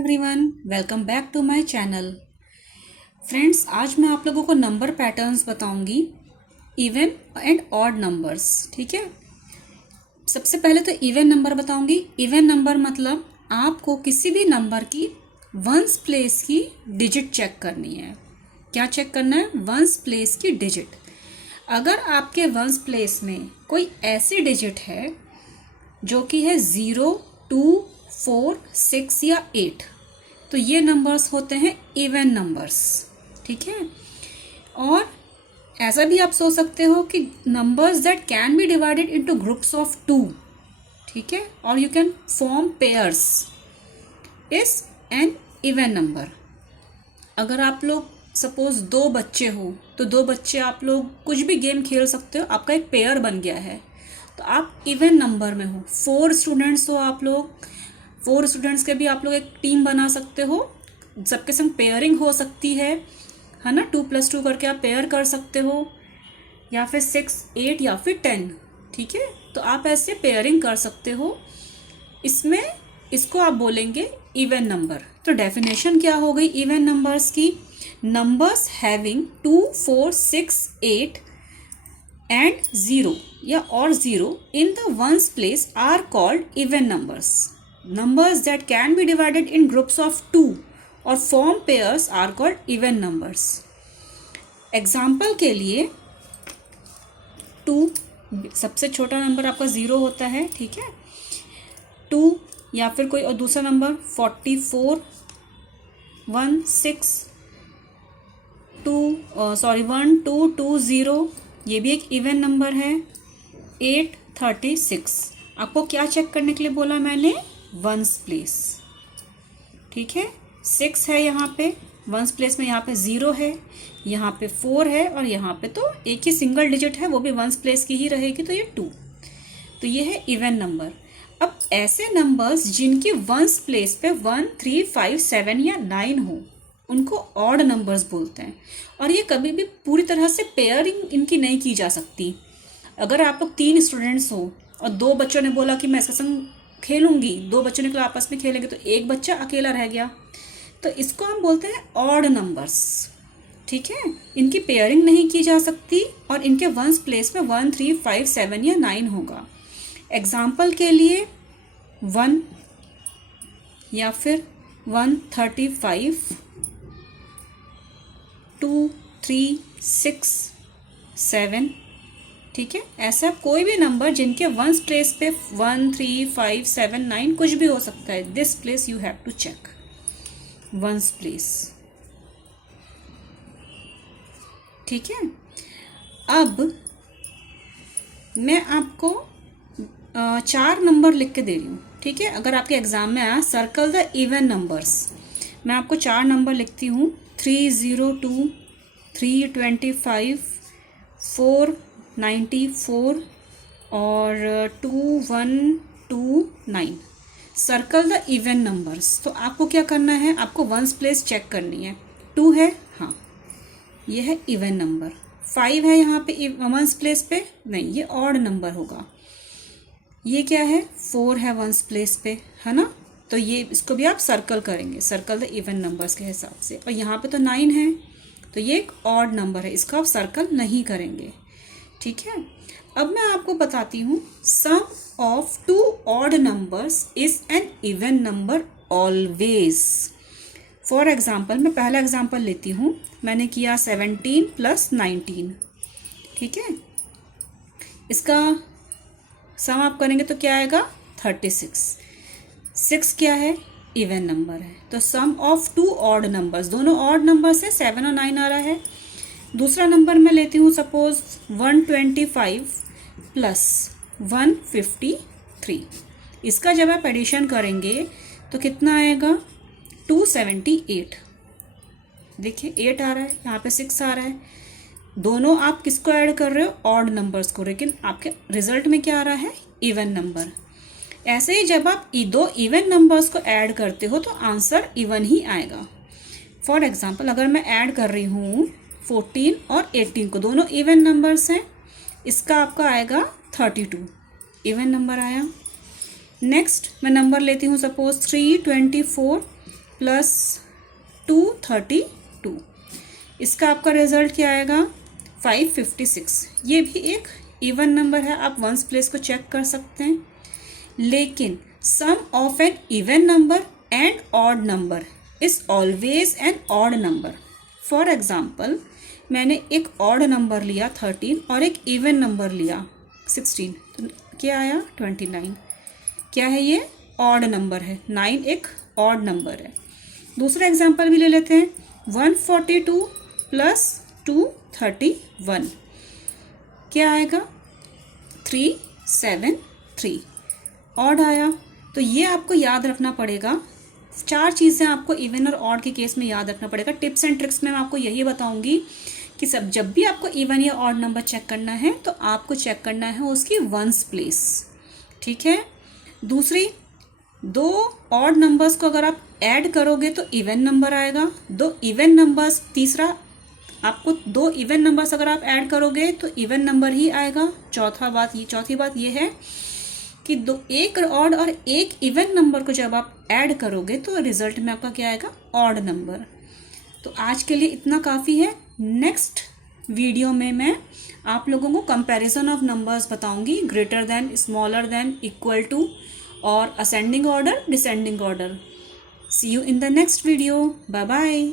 Everyone, welcome back to my channel. Friends, आज मैं आप लोगों को नंबर पैटर्न्स बताऊंगी, इवन एंड ऑड नंबर्स। ठीक है, सबसे पहले तो इवन नंबर बताऊंगी। इवन नंबर मतलब आपको किसी भी नंबर की वंस प्लेस की डिजिट चेक करनी है। क्या चेक करना है? वंस प्लेस की डिजिट। अगर आपके वंस प्लेस में कोई ऐसी डिजिट है जो कि है 0, 2, 4, 6 या 8, तो ये नंबर्स होते हैं इवन नंबर्स। ठीक है, और ऐसा भी आप सोच सकते हो कि numbers that can be divided into groups of 2। ठीक है, और you can form pairs is an even number. अगर आप लोग सपोज 2 बच्चे हो तो 2 बच्चे आप लोग कुछ भी गेम खेल सकते हो, आपका एक पेयर बन गया है, तो आप इवन नंबर में हो। 4 स्टूडेंट्स हो आप लोग, 4 स्टूडेंट्स के भी आप लोग एक टीम बना सकते हो, सबके संग पेयरिंग हो सकती है ना। 2+2 करके आप पेयर कर सकते हो, या फिर 6, 8 या फिर 10। ठीक है, तो आप ऐसे पेयरिंग कर सकते हो। इसमें इसको आप बोलेंगे इवन नंबर। तो डेफिनेशन क्या हो गई इवन नंबर्स की? नंबर्स हैविंग 2, 4, 6, 8 and 0 या और 0 in the ones place are called even numbers. Numbers that can be divided in groups of 2 or form pairs are called even numbers. Example के लिए 2 सबसे छोटा नंबर आपका 0 होता है। ठीक है, 2 या फिर कोई और दूसरा नंबर 44, 1, 6, 1, 2, 2, 0, ये भी एक इवन नंबर है। 8, 36। आपको क्या चेक करने के लिए बोला मैंने? Once place. ठीक है, 6 है यहाँ पे वंस प्लेस में, यहाँ पे 0 है, यहाँ पे 4 है, और यहाँ पे तो एक ही सिंगल डिजिट है, वो भी वंस प्लेस की ही रहेगी, तो ये 2। तो ये है इवन नंबर। अब ऐसे नंबर्स जिनकी वंस प्लेस पे 1, 3, 5, 7 या 9 हो, उनको ऑड नंबर्स बोलते हैं। और ये कभी भी पूरी तरह से पेयरिंग इनकी नहीं की जा सकती। अगर आप लोग 3 स्टूडेंट्स हो और 2 बच्चों ने बोला कि मैं इसके संग खेलूंगी, 2 बच्चों ने कहा आपस में खेलेंगे, तो एक बच्चा अकेला रह गया, तो इसको हम बोलते हैं ऑड नंबर्स। ठीक है, इनकी पेयरिंग नहीं की जा सकती और इनके वंस प्लेस में 1, 3, 5, 7 या 9 होगा। एग्जाम्पल के लिए 1 या फिर 135, 2, 3, 6, 7। ठीक है, ऐसा कोई भी नंबर जिनके वंस प्लेस पे 1, 3, 5, 7, 9 कुछ भी हो सकता है। This place you have to check ones place. ठीक है, अब मैं आपको 4 नंबर लिख के दे रही हूँ। ठीक है, अगर आपके एग्जाम में आया सर्कल द इवन नंबर्स, मैं आपको 4 नंबर लिखती हूँ। 302, 325, 494 और 2129। Circle the even numbers. तो आपको क्या करना है? आपको वंस प्लेस चेक करनी है। 2 है, हाँ ये है इवन नंबर। 5 है यहाँ पे वंस प्लेस पे, नहीं ये ऑड नंबर होगा। ये क्या है? 4 है वंस प्लेस पे, है ना, तो ये इसको भी आप सर्कल करेंगे, सर्कल द इवन नंबर्स के हिसाब से। और यहाँ पे तो 9 है, तो ये एक ऑड नंबर है, इसको आप सर्कल नहीं करेंगे। ठीक है, अब मैं आपको बताती हूँ sum of 2 odd numbers is an even number always. For example, मैं पहला एग्जाम्पल लेती हूँ। मैंने किया 17 + 19। ठीक है, इसका सम आप करेंगे तो क्या आएगा? 36। 6 क्या है? इवन नंबर है। तो सम ऑफ 2 ऑड नंबर्स, दोनों ऑड नंबर्स है, 7 और 9 आ रहा है। दूसरा नंबर मैं लेती हूँ सपोज 125 + 153। इसका जब आप एडिशन करेंगे तो कितना आएगा? 278। देखिए 8 आ रहा है, यहाँ पे 6 आ रहा है। दोनों आप किसको ऐड कर रहे हो? ऑड नंबर्स को, लेकिन आपके रिजल्ट में क्या आ रहा है? Even number. ऐसे ही जब आप 2 इवन नंबर्स को ऐड करते हो तो आंसर इवन ही आएगा। फॉर एग्जांपल, अगर मैं ऐड कर रही हूँ 14 और 18 को, दोनों इवन नंबर्स हैं, इसका आपका आएगा 32, इवन नंबर आया। नेक्स्ट मैं नंबर लेती हूँ सपोज 324 प्लस 232, इसका आपका रिजल्ट क्या आएगा 556। ये भी एक इवन नंबर है, आप वंस प्लेस को चेक कर सकते हैं। लेकिन sum of an even number and odd number is always an odd number. For example, मैंने एक ऑड नंबर लिया 13 और एक इवन नंबर लिया 16, तो क्या आया 29। क्या है ये? ऑड नंबर है। 9 एक ऑड नंबर है। दूसरा एग्जाम्पल भी ले लेते हैं, 142 प्लस 231, क्या आएगा 373, ऑड आया। तो ये आपको याद रखना पड़ेगा। 4 चीज़ें आपको इवन और ऑड के केस में याद रखना पड़ेगा। टिप्स एंड ट्रिक्स में मैं आपको यही बताऊंगी कि जब भी आपको इवन या ऑड नंबर चेक करना है तो आपको चेक करना है उसकी वंस प्लेस, ठीक है। दूसरी, 2 ऑड नंबर्स को अगर आप ऐड करोगे तो इवन नंबर आएगा। 2 इवन नंबर्स, तीसरा आपको 2 इवन नंबर्स अगर आप ऐड करोगे तो इवन नंबर ही आएगा। चौथी बात ये है कि एक ऑड और एक इवन नंबर को जब आप ऐड करोगे तो रिजल्ट में आपका क्या आएगा? Odd number. तो आज के लिए इतना काफ़ी है। नेक्स्ट वीडियो में मैं आप लोगों को कंपैरिजन ऑफ नंबर्स बताऊंगी, greater than, smaller than, equal to और ascending order, descending order. See you in the next video. Bye bye.